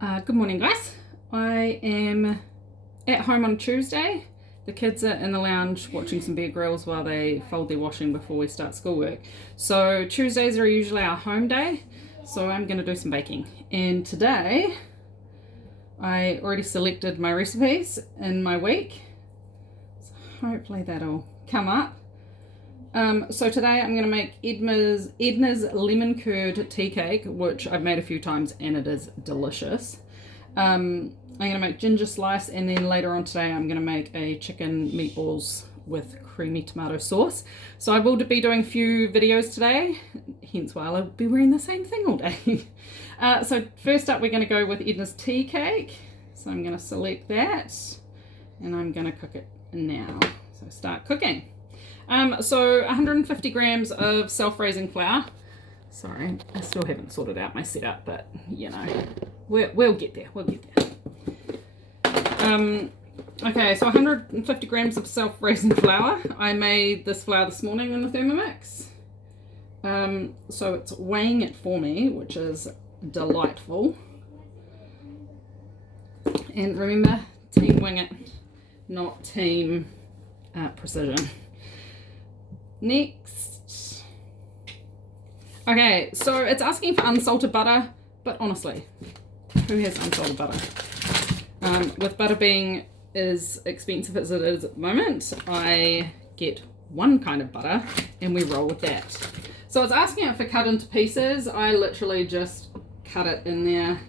Good morning, guys. I am at home on Tuesday. The kids are in the lounge watching some Bear Grylls while they fold their washing before we start schoolwork. So Tuesdays are usually our home day, so I'm going to do some baking. And today, I already selected my recipes in my week, so hopefully that'll come up. So today I'm going to make Edna's lemon curd tea cake, which I've made a few times and it is delicious. I'm going to make ginger slice, and then later on today I'm going to make a chicken meatballs with creamy tomato sauce. So I will be doing a few videos today, hence why I'll be wearing the same thing all day. So first up we're going to go with Edna's tea cake. So I'm going to select that and I'm going to cook it now. So start cooking. So 150 grams of self-raising flour. Sorry, I still haven't sorted out my setup, but you know, we'll get there. Okay, so 150 grams of self-raising flour. I made this flour this morning in the Thermomix. So it's weighing it for me, which is delightful. And remember, team wing it, not team precision. Next. Okay, so it's asking for unsalted butter, but honestly, who has unsalted butter? With butter being as expensive as it is at the moment, I get one kind of butter and we roll with that. So it's asking it for cut into pieces. I literally just cut it in there.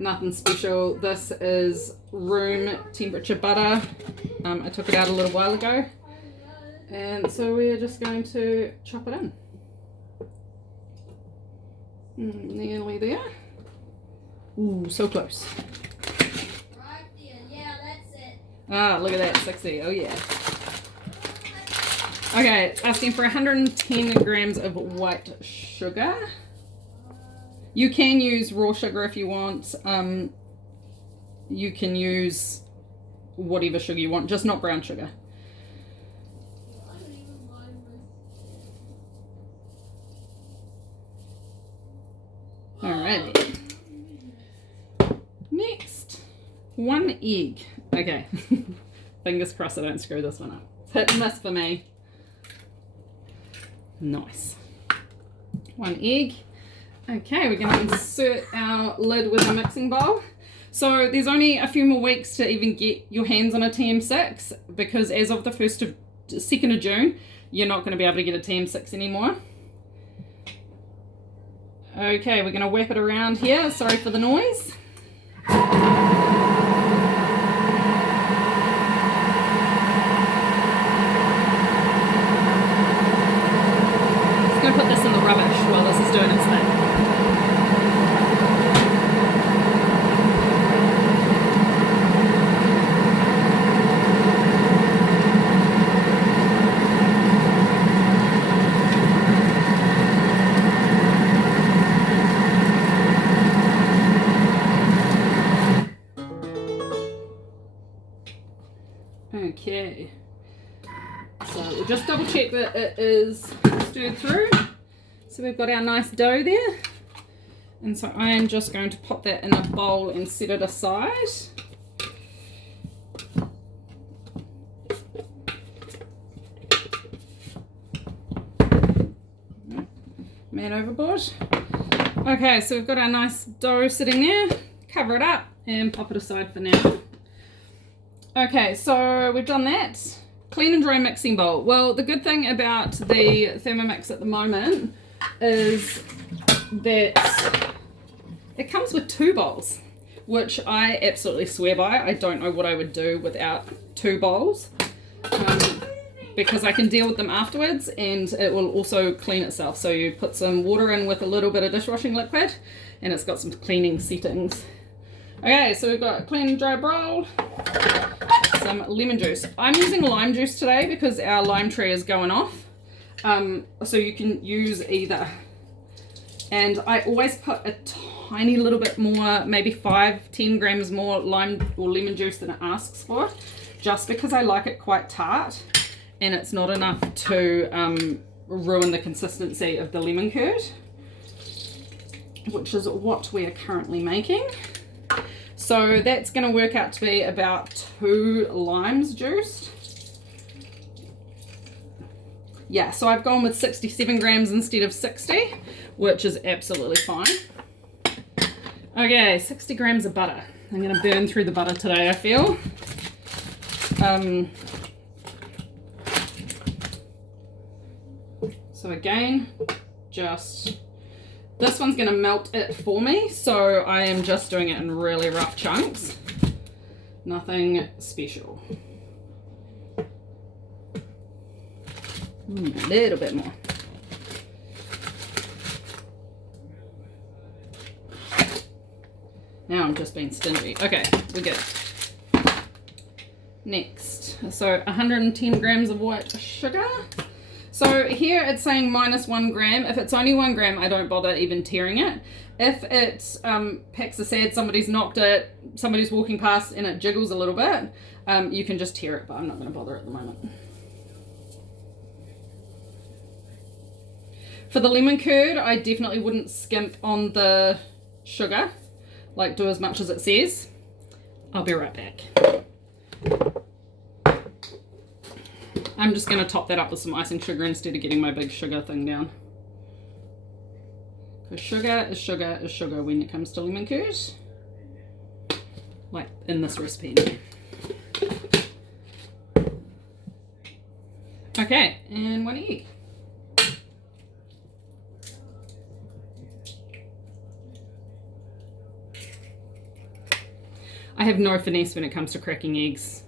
Nothing special. This is room temperature butter. I took it out a little while ago. And so we're just going to chop it in. Nearly there. Ooh, so close. Right there, yeah, that's it. Ah, look at that, sexy. Oh yeah. Okay, it's asking for 110 grams of white sugar. You can use raw sugar if you want. You can use whatever sugar you want, just not brown sugar. Alrighty. Next, 1 egg. Okay. Fingers crossed I don't screw this one up. It's hit and miss for me. Nice. 1 egg. Okay, we're going to insert our lid with a mixing bowl. So there's only a few more weeks to even get your hands on a TM6, because as of the 2nd of June, you're not going to be able to get a TM6 anymore. Okay, we're going to whip it around here. Sorry for the noise. Just going to put this in the rubbish while this is doing its thing. Okay, so we'll just double check that it is stirred through. So we've got our nice dough there, and so I am just going to pop that in a bowl and set it aside. Man overboard. Okay, so we've got our nice dough sitting there. Cover it up and pop it aside for now. Okay, so we've done that. Clean and dry mixing bowl. Well, the good thing about the Thermomix at the moment is that it comes with 2 bowls, which I absolutely swear by. I don't know what I would do without 2 bowls, because I can deal with them afterwards and it will also clean itself. So you put some water in with a little bit of dishwashing liquid and it's got some cleaning settings. Okay, so we've got clean and dry bowl. Some lemon juice. I'm using lime juice today because our lime tree is going off. So you can use either. And I always put a tiny little bit more, maybe 5-10 grams more lime or lemon juice than it asks for, just because I like it quite tart and it's not enough to ruin the consistency of the lemon curd. which is what we are currently making. So that's going to work out to be about 2 limes juiced. Yeah, so I've gone with 67 grams instead of 60, which is absolutely fine. Okay, 60 grams of butter. I'm going to burn through the butter today, I feel. So again, just, this one's going to melt it for me, so I am just doing it in really rough chunks. Nothing special. A little bit more. Now I'm just being stingy. Okay, we're good. Next, so 110 grams of white sugar. So here it's saying -1 gram. If it's only 1 gram, I don't bother even tearing it. If it packs a sad, somebody's knocked it, somebody's walking past and it jiggles a little bit, you can just tear it, but I'm not going to bother at the moment. For the lemon curd, I definitely wouldn't skimp on the sugar. Like, do as much as it says. I'll be right back. I'm just going to top that up with some icing sugar instead of getting my big sugar thing down. Because sugar is sugar is sugar when it comes to lemon curd. Like in this recipe. Okay, and 1 egg. I have no finesse when it comes to cracking eggs.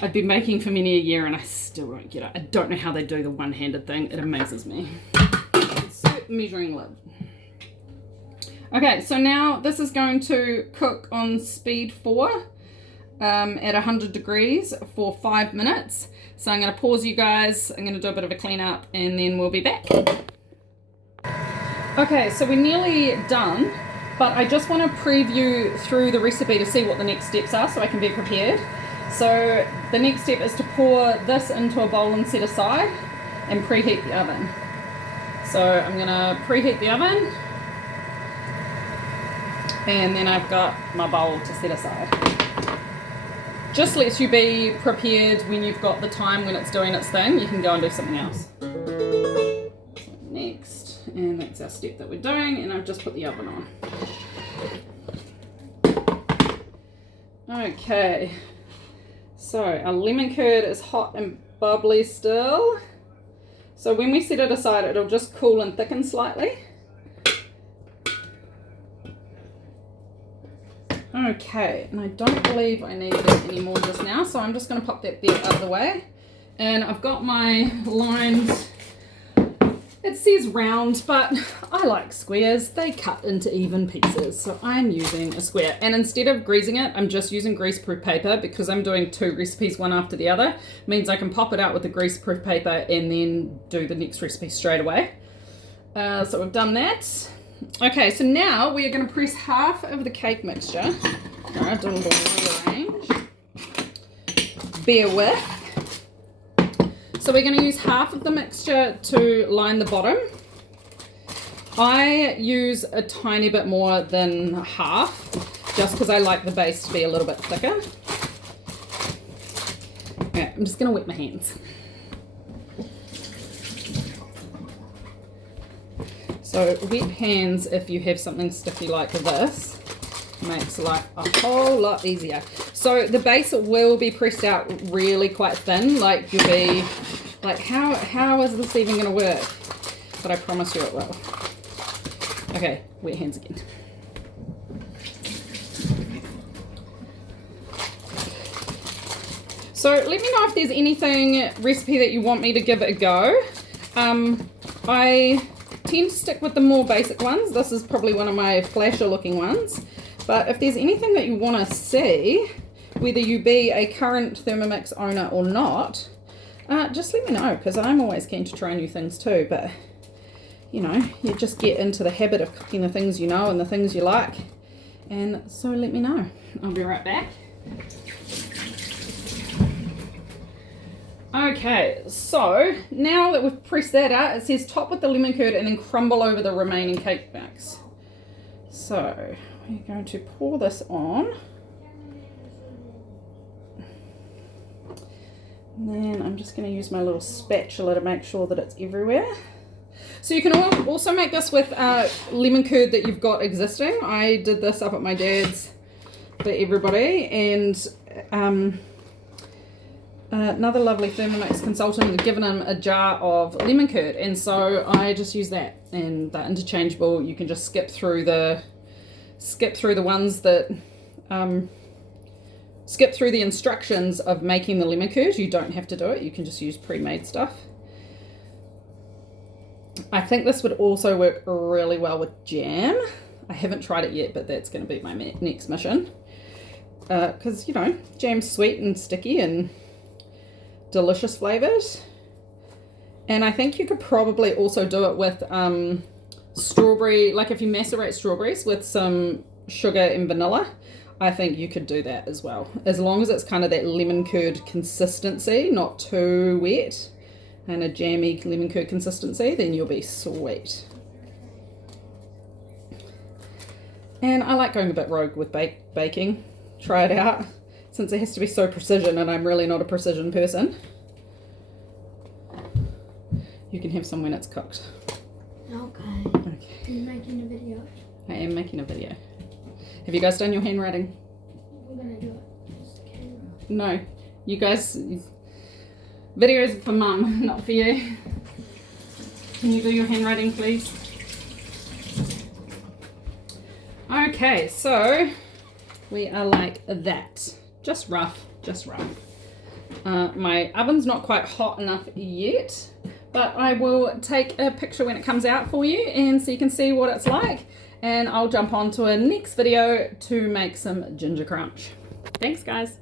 I've been making for many a year and I still don't get it. I don't know how they do the one-handed thing. It amazes me. Insert measuring lid. Okay, so now this is going to cook on speed 4 at 100 degrees for 5 minutes. So I'm going to pause you guys. I'm going to do a bit of a clean up and then we'll be back. Okay, so we're nearly done. But I just want to preview through the recipe to see what the next steps are so I can be prepared. So the next step is to pour this into a bowl and set aside and preheat the oven. So I'm going to preheat the oven and then I've got my bowl to set aside. Just lets you be prepared when you've got the time when it's doing its thing. You can go and do something else. So next, and that's our step that we're doing, and I've just put the oven on. Okay, so our lemon curd is hot and bubbly still. So when we set it aside, it'll just cool and thicken slightly. Okay, and I don't believe I need that anymore just now, so I'm just going to pop that bit out of the way. And I've got my lines. It says round, but I like squares. They cut into even pieces, so I'm using a square. And instead of greasing it, I'm just using greaseproof paper because I'm doing 2 recipes one after the other. It means I can pop it out with the greaseproof paper and then do the next recipe straight away. So we've done that. Okay, so now we are going to press half of the cake mixture. All right, do a little rearrange. Bear with. So we're going to use half of the mixture to line the bottom. I use a tiny bit more than half, just because I like the base to be a little bit thicker. Okay, I'm just going to wet my hands. So wet hands, if you have something sticky like this, makes life a whole lot easier. So the base will be pressed out really quite thin, like you'll be like, how is this even going to work? But I promise you it will. Okay, wet hands again. So let me know if there's anything recipe that you want me to give it a go. I tend to stick with the more basic ones. This is probably one of my flasher looking ones. But if there's anything that you want to see, whether you be a current Thermomix owner or not, just let me know, because I'm always keen to try new things too. But you know, you just get into the habit of cooking the things you know and the things you like, and so let me know. I'll be right back. Okay, so now that we've pressed that out, it says top with the lemon curd and then crumble over the remaining cake mix. So we're going to pour this on. And then I'm just going to use my little spatula to make sure that it's everywhere. So you can also make this with lemon curd that you've got existing. I did this up at my dad's for everybody, and another lovely Thermomix consultant had given him a jar of lemon curd, and so I just use that, and they're interchangeable. You can just skip through the ones that skip through the instructions of making the lemon curd. You don't have to do it. You can just use pre-made stuff. I think this would also work really well with jam. I haven't tried it yet, but that's going to be my next mission. Because, you know, jam's sweet and sticky and delicious flavors. And I think you could probably also do it with strawberry, like if you macerate strawberries with some sugar and vanilla, I think you could do that as well. As long as it's kind of that lemon curd consistency, not too wet, and a jammy lemon curd consistency, then you'll be sweet. And I like going a bit rogue with baking. Try it out, since it has to be so precision, and I'm really not a precision person. You can have some when it's cooked. Okay. Okay. Are you making a video? I am making a video. Have you guys done your handwriting? We're gonna do it. Just the camera. No. You guys, videos for mum, not for you. Can you do your handwriting, please? Okay, so we are like that. Just rough, just rough. My oven's not quite hot enough yet, but I will take a picture when it comes out for you, and so you can see what it's like, and I'll jump on to a next video to make some ginger crunch. Thanks, guys.